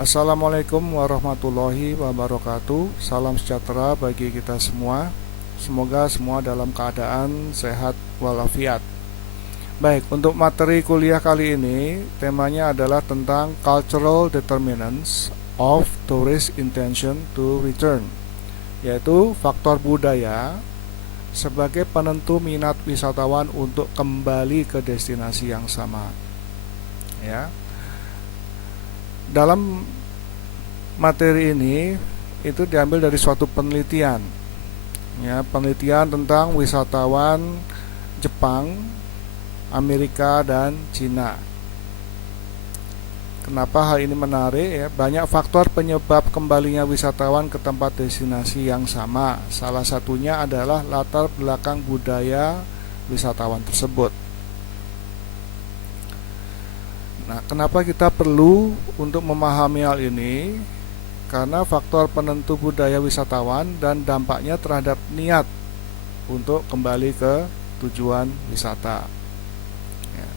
Assalamualaikum warahmatullahi wabarakatuh. Salam sejahtera bagi kita semua. Semoga semua dalam keadaan sehat walafiat. Baik, untuk materi kuliah kali ini temanya adalah tentang cultural determinants of tourist intention to return, yaitu faktor budaya sebagai penentu minat wisatawan untuk kembali ke destinasi yang sama. Ya. Dalam materi ini itu diambil dari suatu penelitian, ya, penelitian tentang wisatawan Jepang, Amerika, dan Cina. Kenapa hal ini menarik? Ya, banyak faktor penyebab kembalinya wisatawan ke tempat destinasi yang sama. Salah satunya adalah latar belakang budaya wisatawan tersebut. Nah, kenapa kita perlu untuk memahami hal ini? Karena faktor penentu budaya wisatawan dan dampaknya terhadap niat untuk kembali ke tujuan wisata. Ya.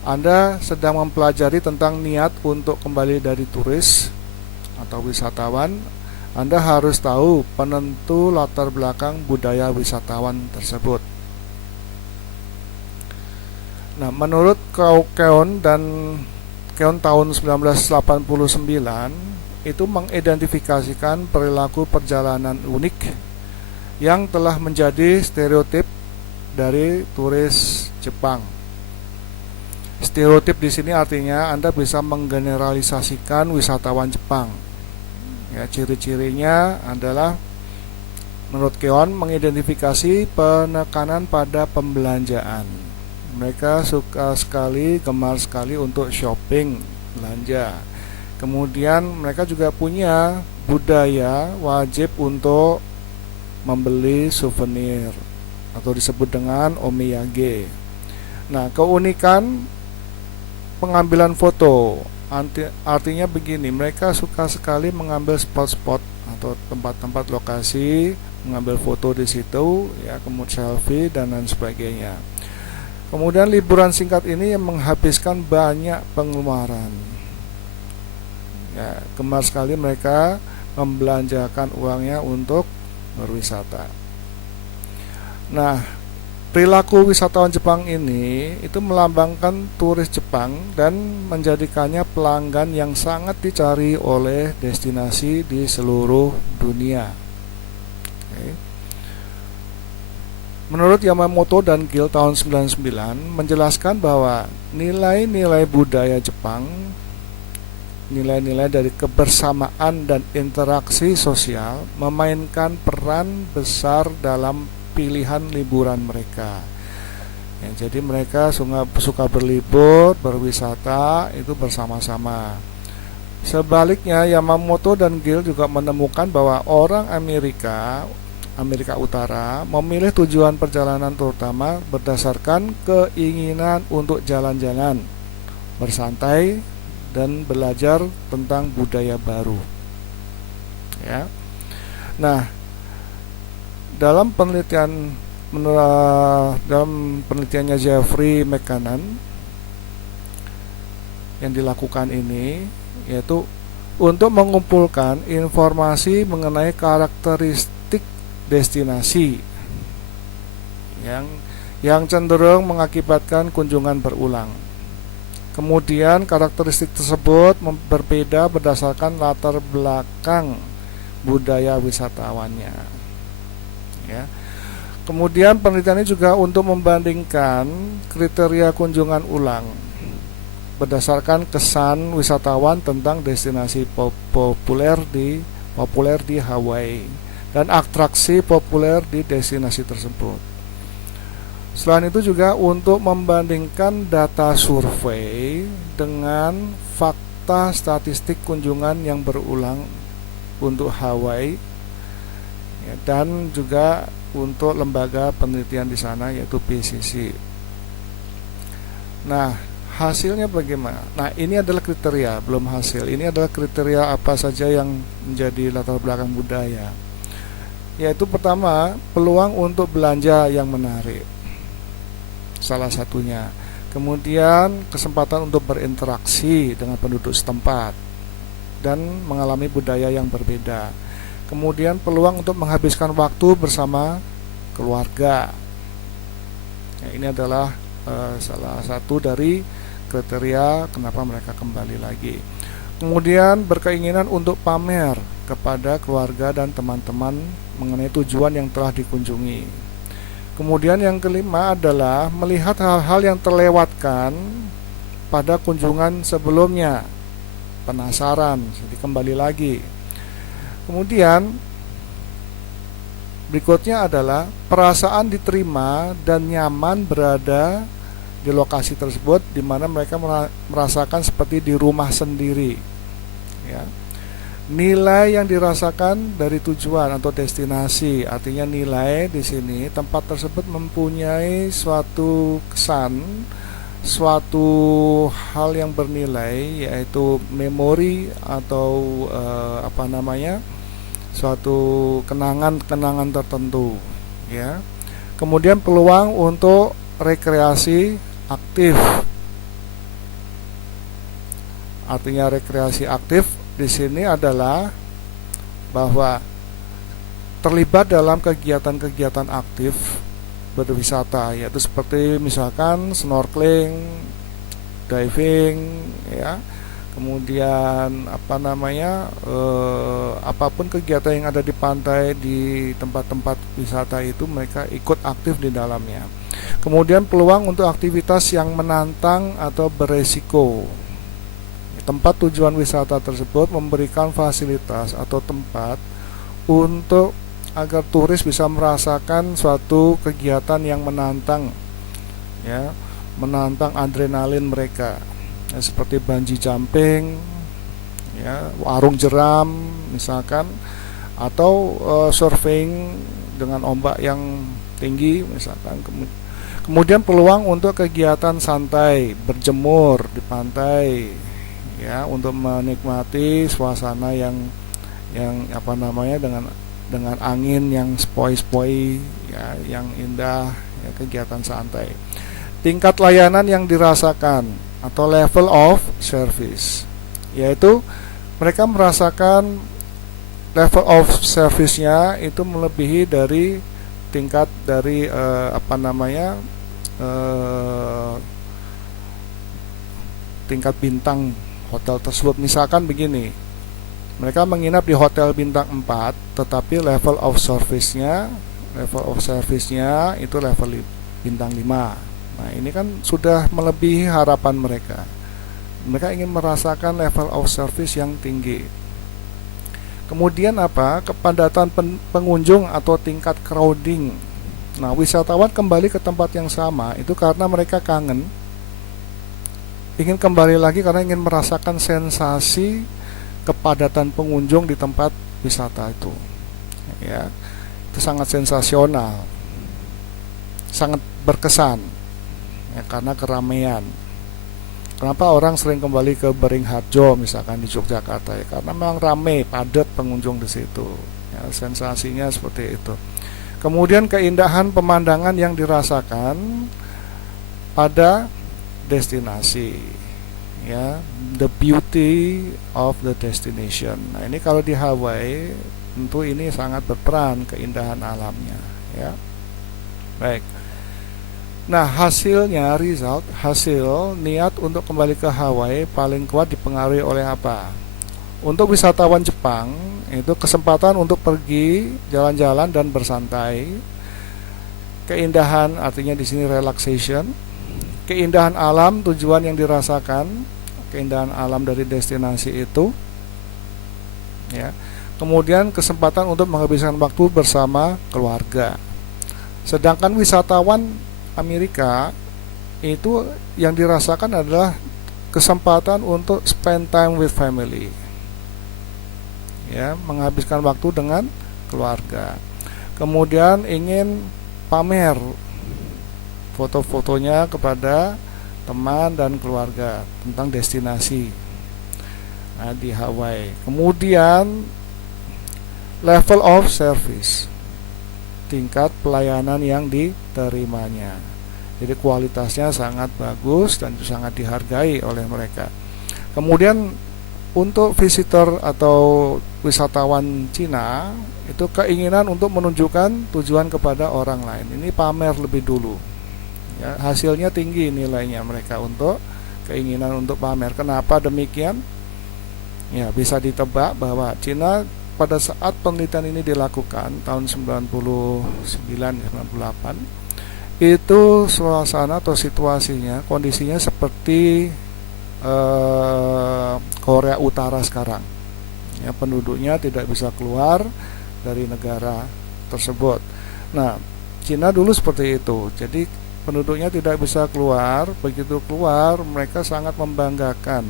Anda sedang mempelajari tentang niat untuk kembali dari turis atau wisatawan. Anda harus tahu penentu latar belakang budaya wisatawan tersebut. Nah, menurut Keon tahun 1989 itu mengidentifikasikan perilaku perjalanan unik yang telah menjadi stereotip dari turis Jepang. Stereotip di sini artinya Anda bisa menggeneralisasikan wisatawan Jepang. Ya, ciri-cirinya adalah menurut Keon mengidentifikasi penekanan pada pembelanjaan. Mereka gemar sekali untuk shopping, belanja. Kemudian mereka juga punya budaya wajib untuk membeli souvenir atau disebut dengan omiyage. Nah, keunikan pengambilan foto artinya begini, mereka suka sekali mengambil spot-spot atau tempat-tempat lokasi, mengambil foto di situ, ya, kemudian selfie dan lain sebagainya. Kemudian liburan singkat ini yang menghabiskan banyak pengeluaran. Ya, gemar sekali mereka membelanjakan uangnya untuk berwisata. Nah, perilaku wisatawan Jepang ini itu melambangkan turis Jepang dan menjadikannya pelanggan yang sangat dicari oleh destinasi di seluruh dunia. Oke. Menurut Yamamoto dan Gill tahun 1999 menjelaskan bahwa nilai-nilai budaya Jepang, nilai-nilai dari kebersamaan dan interaksi sosial memainkan peran besar dalam pilihan liburan mereka. Ya, jadi mereka suka berlibur, berwisata itu bersama-sama. Sebaliknya, Yamamoto dan Gill juga menemukan bahwa orang Amerika Utara memilih tujuan perjalanan terutama berdasarkan keinginan untuk jalan-jalan, bersantai, dan belajar tentang budaya baru. Ya. Nah, dalam penelitiannya Jeffrey McCannon yang dilakukan ini, yaitu untuk mengumpulkan informasi mengenai karakteristik destinasi yang cenderung mengakibatkan kunjungan berulang. Kemudian karakteristik tersebut berbeda berdasarkan latar belakang budaya wisatawannya. Ya. Kemudian penelitian ini juga untuk membandingkan kriteria kunjungan ulang berdasarkan kesan wisatawan tentang destinasi populer di Hawaii dan atraksi populer di destinasi tersebut. Selain itu juga untuk membandingkan data survei dengan fakta statistik kunjungan yang berulang untuk Hawaii, ya, dan juga untuk lembaga penelitian di sana yaitu PCC. Nah, hasilnya bagaimana? Nah, ini adalah kriteria, belum hasil. Ini adalah kriteria apa saja yang menjadi latar belakang budaya. Yaitu pertama, peluang untuk belanja yang menarik, salah satunya. Kemudian kesempatan untuk berinteraksi dengan penduduk setempat. dan mengalami budaya yang berbeda. Kemudian peluang untuk menghabiskan waktu bersama keluarga. Ya, ini adalah salah satu dari kriteria kenapa mereka kembali lagi. Kemudian berkeinginan untuk pamer kepada keluarga dan teman-teman mengenai tujuan yang telah dikunjungi. Kemudian yang kelima adalah melihat hal-hal yang terlewatkan pada kunjungan sebelumnya. Penasaran, jadi kembali lagi. Kemudian berikutnya adalah perasaan diterima dan nyaman berada di lokasi tersebut, di mana mereka merasakan seperti di rumah sendiri. Ya. Nilai yang dirasakan dari tujuan atau destinasi, artinya nilai di sini tempat tersebut mempunyai suatu kesan, suatu hal yang bernilai, yaitu memori atau suatu kenangan-kenangan tertentu. Ya. Kemudian peluang untuk rekreasi aktif. Artinya rekreasi aktif di sini adalah bahwa terlibat dalam kegiatan-kegiatan aktif berwisata, yaitu seperti misalkan snorkeling, diving, ya. Kemudian apapun kegiatan yang ada di pantai, di tempat-tempat wisata itu mereka ikut aktif di dalamnya. Kemudian peluang untuk aktivitas yang menantang atau beresiko. Tempat tujuan wisata tersebut memberikan fasilitas atau tempat untuk agar turis bisa merasakan suatu kegiatan yang menantang, ya, menantang adrenalin mereka, ya, seperti bungee jumping, ya, arung jeram misalkan, atau surfing dengan ombak yang tinggi misalkan. Kemudian peluang untuk kegiatan santai, berjemur di pantai, ya, untuk menikmati suasana yang dengan angin yang sepoi-sepoi, ya, yang indah, ya, kegiatan santai. Tingkat layanan yang dirasakan atau level of service, yaitu mereka merasakan level of service-nya itu melebihi dari tingkat dari tingkat bintang hotel tersebut. Misalkan begini, mereka menginap di hotel bintang 4, tetapi level of service-nya itu level bintang 5. Nah, ini kan sudah melebihi harapan mereka. Mereka ingin merasakan level of service yang tinggi. Kemudian kepadatan pengunjung atau tingkat crowding. Nah, wisatawan kembali ke tempat yang sama itu karena mereka kangen, ingin kembali lagi karena ingin merasakan sensasi kepadatan pengunjung di tempat wisata itu. Ya, itu sangat sensasional, sangat berkesan, ya, karena keramaian. Kenapa orang sering kembali ke Beringharjo misalkan di Yogyakarta, ya, karena memang ramai, padat pengunjung di situ. Ya, sensasinya seperti itu. Kemudian keindahan pemandangan yang dirasakan pada destinasi, ya, the beauty of the destination. Nah, ini kalau di Hawaii tentu ini sangat berperan keindahan alamnya, ya. Baik. Nah, hasil niat untuk kembali ke Hawaii paling kuat dipengaruhi oleh apa? Untuk wisatawan Jepang, itu kesempatan untuk pergi jalan-jalan dan bersantai. Keindahan, artinya di sini relaxation. Keindahan alam, tujuan yang dirasakan, keindahan alam dari destinasi itu, ya. Kemudian kesempatan untuk menghabiskan waktu bersama keluarga. Sedangkan wisatawan Amerika itu yang dirasakan adalah kesempatan untuk spend time with family, ya, menghabiskan waktu dengan keluarga. Kemudian ingin pamer foto-fotonya kepada teman dan keluarga tentang destinasi, nah, di Hawaii. Kemudian level of service, tingkat pelayanan yang diterimanya. Jadi kualitasnya sangat bagus dan sangat dihargai oleh mereka. Kemudian untuk visitor atau wisatawan Cina itu keinginan untuk menunjukkan tujuan kepada orang lain. Ini pamer lebih dulu. Ya, hasilnya tinggi nilainya mereka untuk keinginan untuk pamer. Kenapa demikian? Ya, bisa ditebak bahwa Cina pada saat penelitian ini dilakukan tahun 99-98 itu suasana atau situasinya, kondisinya seperti Korea Utara sekarang. Ya, penduduknya tidak bisa keluar dari negara tersebut. Nah, Cina dulu seperti itu. Jadi penduduknya tidak bisa keluar. Begitu keluar, mereka sangat membanggakan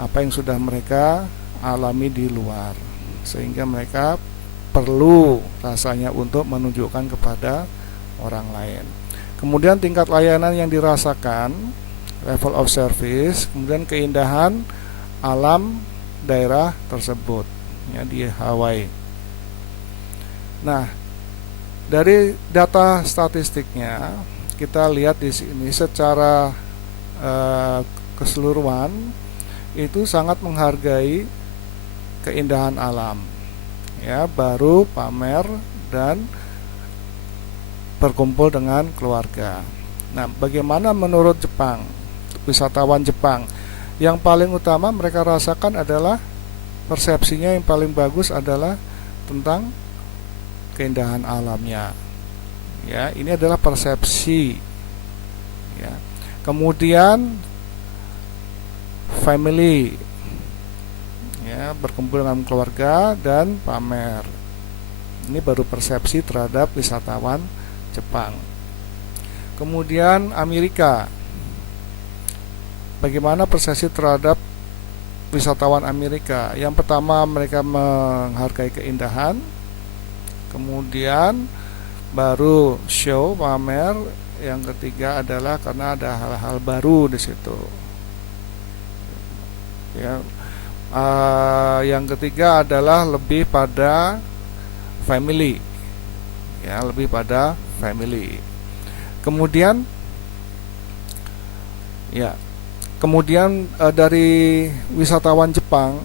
apa yang sudah mereka alami di luar, sehingga mereka perlu rasanya untuk menunjukkan kepada orang lain. Kemudian tingkat layanan yang dirasakan, level of service, kemudian keindahan alam daerah tersebut, ya, di Hawaii. Nah, dari data statistiknya kita lihat di sini secara keseluruhan itu sangat menghargai keindahan alam, ya, baru pamer dan berkumpul dengan keluarga. Nah, bagaimana menurut Jepang, wisatawan Jepang? Yang paling utama mereka rasakan adalah persepsinya yang paling bagus adalah tentang keindahan alamnya. Ya, ini adalah persepsi. Ya. Kemudian family, ya, berkumpul dengan keluarga dan pamer. Ini baru persepsi terhadap wisatawan Jepang. Kemudian Amerika, bagaimana persepsi terhadap wisatawan Amerika? Yang pertama, mereka menghargai keindahan. Kemudian baru show, pamer. Yang ketiga adalah karena ada hal-hal baru di situ. Ya, yang ketiga adalah lebih pada family. Ya, lebih pada family. Kemudian, ya, kemudian dari wisatawan Jepang,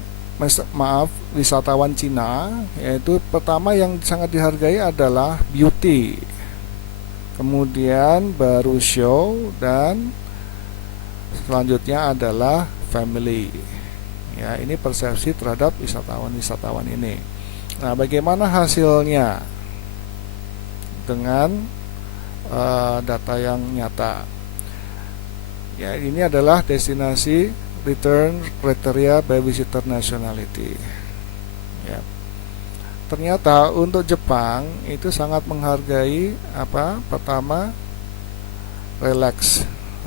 wisatawan Cina, yaitu pertama yang sangat dihargai adalah beauty, kemudian baru show, dan selanjutnya adalah family. Ya, ini persepsi terhadap wisatawan ini. Nah, bagaimana hasilnya dengan data yang nyata? Ya, ini adalah destinasi return criteria by visitor nationality. Ya. Ternyata untuk Jepang itu sangat menghargai apa? Pertama,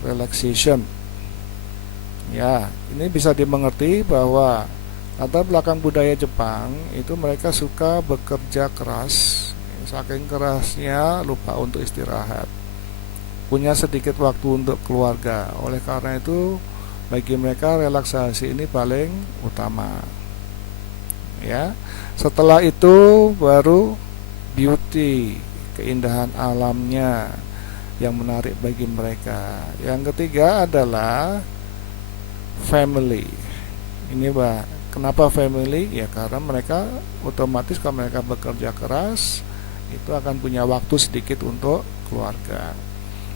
relaxation. Ya, ini bisa dimengerti bahwa latar belakang budaya Jepang itu mereka suka bekerja keras. Saking kerasnya lupa untuk istirahat. Punya sedikit waktu untuk keluarga. Oleh karena itu, bagi mereka relaksasi ini paling utama. Ya. Setelah itu baru beauty, keindahan alamnya yang menarik bagi mereka. Yang ketiga adalah family. Ini kenapa family? Ya, karena mereka otomatis kalau mereka bekerja keras itu akan punya waktu sedikit untuk keluarga.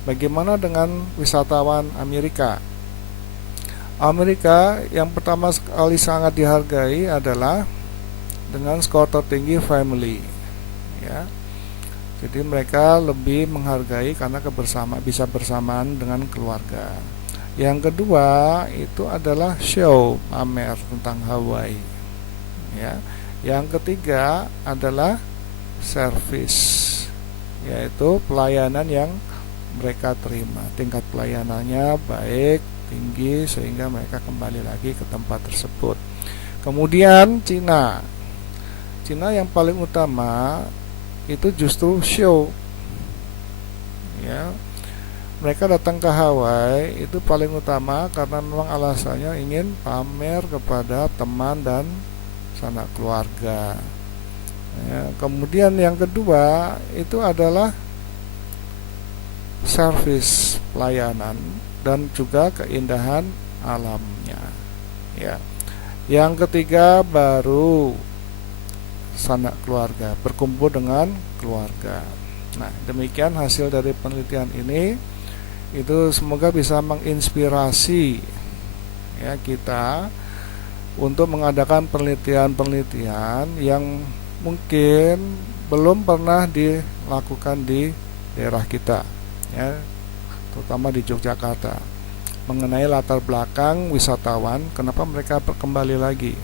Bagaimana dengan wisatawan Amerika? Amerika yang pertama sekali sangat dihargai adalah dengan skor tertinggi family. Ya. Jadi mereka lebih menghargai karena bisa bersamaan dengan keluarga. Yang kedua itu adalah show, pamer tentang Hawaii. Ya. Yang ketiga adalah service, yaitu pelayanan yang mereka terima. Tingkat pelayanannya baik, tinggi, sehingga mereka kembali lagi ke tempat tersebut. Kemudian Cina yang paling utama itu justru show. Ya, mereka datang ke Hawaii itu paling utama karena memang alasannya ingin pamer kepada teman dan sanak keluarga. Ya, kemudian yang kedua itu adalah service, pelayanan, dan juga keindahan alamnya. Ya. Yang ketiga baru sanak keluarga, berkumpul dengan keluarga. Nah, demikian hasil dari penelitian ini. Itu semoga bisa menginspirasi ya kita untuk mengadakan penelitian-penelitian yang mungkin belum pernah dilakukan di daerah kita ya, terutama di Yogyakarta, mengenai latar belakang wisatawan, kenapa mereka kembali lagi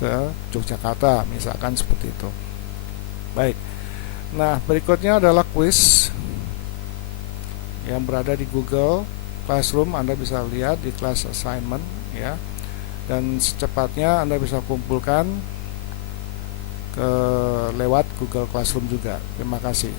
ke Yogyakarta, misalkan seperti itu. Baik, nah berikutnya adalah kuis yang berada di Google Classroom. Anda bisa lihat di class assignment ya, dan secepatnya Anda bisa kumpulkan lewat Google Classroom juga. Terima kasih.